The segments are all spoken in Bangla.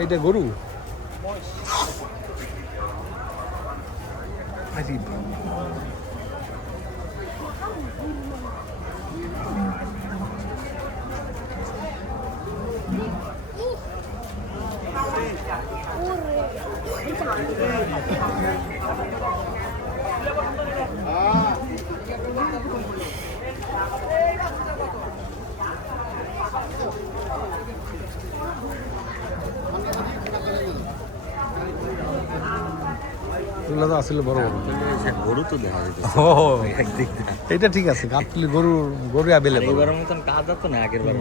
এইটা গরু এগুলো তো আসলে বড় বড় গরু তো দেখা যেত এটা ঠিক আছে গাবতলি গরু অ্যাভেলেবল এবারের মতন কাজ হতো না আগের বার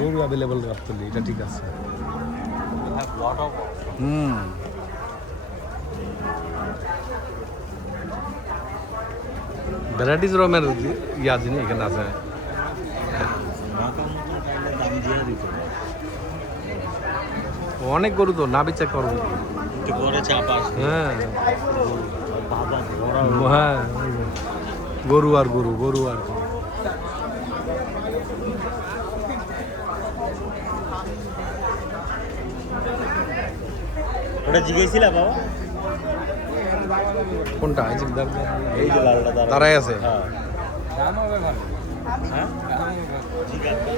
গরু অ্যাভেলেবল গাবতলি এটা ঠিক আছে ভ্যারাইটিস রকমের ইয়া জিনিস এখানে আছে অনেক গরু তো না বিচার করবো হ্যাঁ হ্যাঁ গরু আর গরু গরু আর গরু ওটা জিজ্ঞেসিলা বাবা কোনটা এই যে লালটা দাঁড়ায় আছে হ্যাঁ ঠিক আছে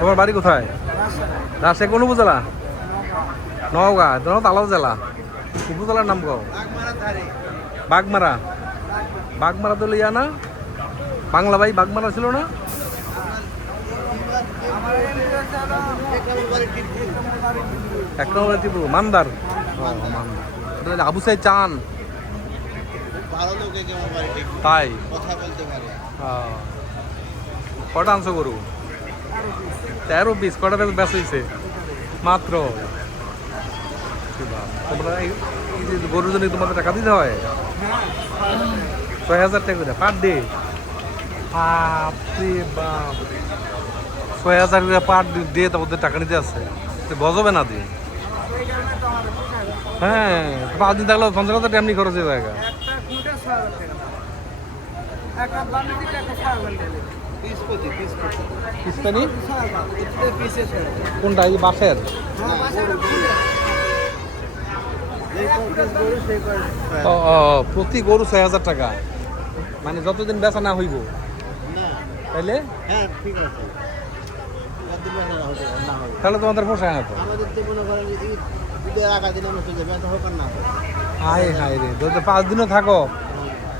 তোমার বাড়ি কোথায় রাজশাহী কোন উপজেলা নওগাঁ তোমার তো আলাদা জেলা উপজেলার নাম কও বাগমারা বাগমারা তো লিয়া না বাংলা ভাই বাগমারা ছিল না এক নম্বর টিপু মান্দার আবু সাই চান তাই কটা আনছো গরু 13 পিস কটা বেশ হয়েছে মাত্র তোমরা গরুর জন্য তোমাদের টাকা দিতে হয় 6,000 টাকা করে পার ডে বাপ 6,000 করে পার ডে তোমাদের টাকা নিতে আসছে গজবে না দিয়ে হ্যাঁ 5 দিন থাকলেও 50,000 টাকা এমনি খরচ হয়ে জায়গা কোনটা এই বাসের প্রতি গরু 6,000 টাকা মানে যতদিন বেচা না হইব তাইলে তাহলে তোমাদের পোষায় না তো হায় হায় রে যদি 5 দিনও থাকো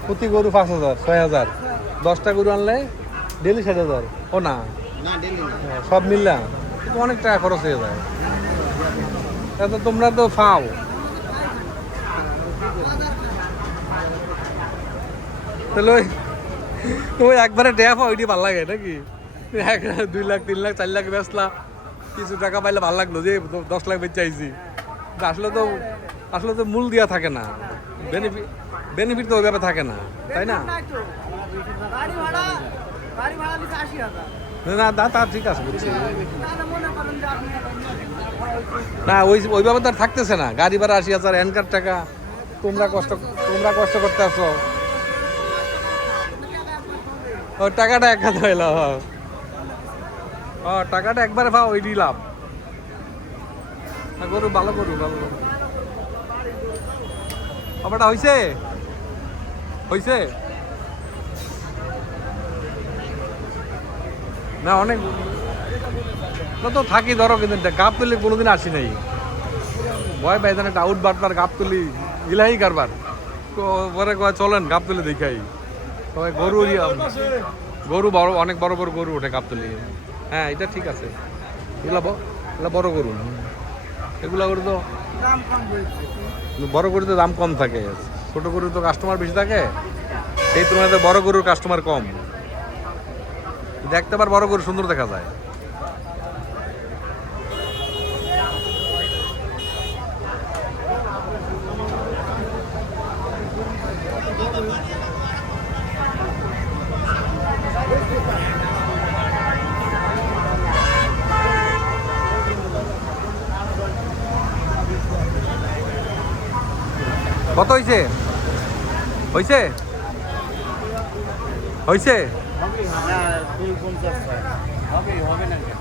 প্রতি গরু 5,000 6,000 10টা গরু আনলে ডেলি 7,000 ও না সব মিললাম অনেক টাকা খরচ হয়ে যায় তো তোমরা তো ফাও তাহলে ওই একবারে ট্যাপ ওইটি ভালো লাগে নাকি 2 লাখ 3 লাখ 4 লাখ বেচলা কিছু টাকা পাইলে ভালো লাগলো যে 10 লাখ বেচে আইছি আসলে তো মূল দিয়া থাকে না বেনিফিট তো ওইভাবে থাকে না তাই না না তা ঠিক আছে বুঝছি না ওইভাবে তো আর থাকতেছে না গাড়ি ভাড়া 80,000 এনকার টাকা তোমরা কষ্ট করতে আসো ও টাকাটা এক হাতে হইল টাকাটা একবারে পাও ওইটি লাভ গরু ভালো গরু আবারটা হইছে না অনেক তো থাকি ধরো কিন্তু গাবতলি কোনোদিন আসি নাই ভয় পাই একটা আউট বাটবার গাবতলি ইলাহি কারবার পরে চলেন গাবতলি দেখাই তবে গরু বড় অনেক বড় বড় গরু ওঠে গাবতলি হ্যাঁ এটা ঠিক আছে এগুলা বড় গরু এগুলা গরু তো বড় গরুতে দাম কম থাকে ছোট গরু তো কাস্টমার বেশি থাকে সেই তুলনায় বড় গরুর কাস্টমার কম দেখতে পার বড় গরু সুন্দর দেখা যায় কত হয়েছে হয়েছে হয়েছে হবে না 250 হবে না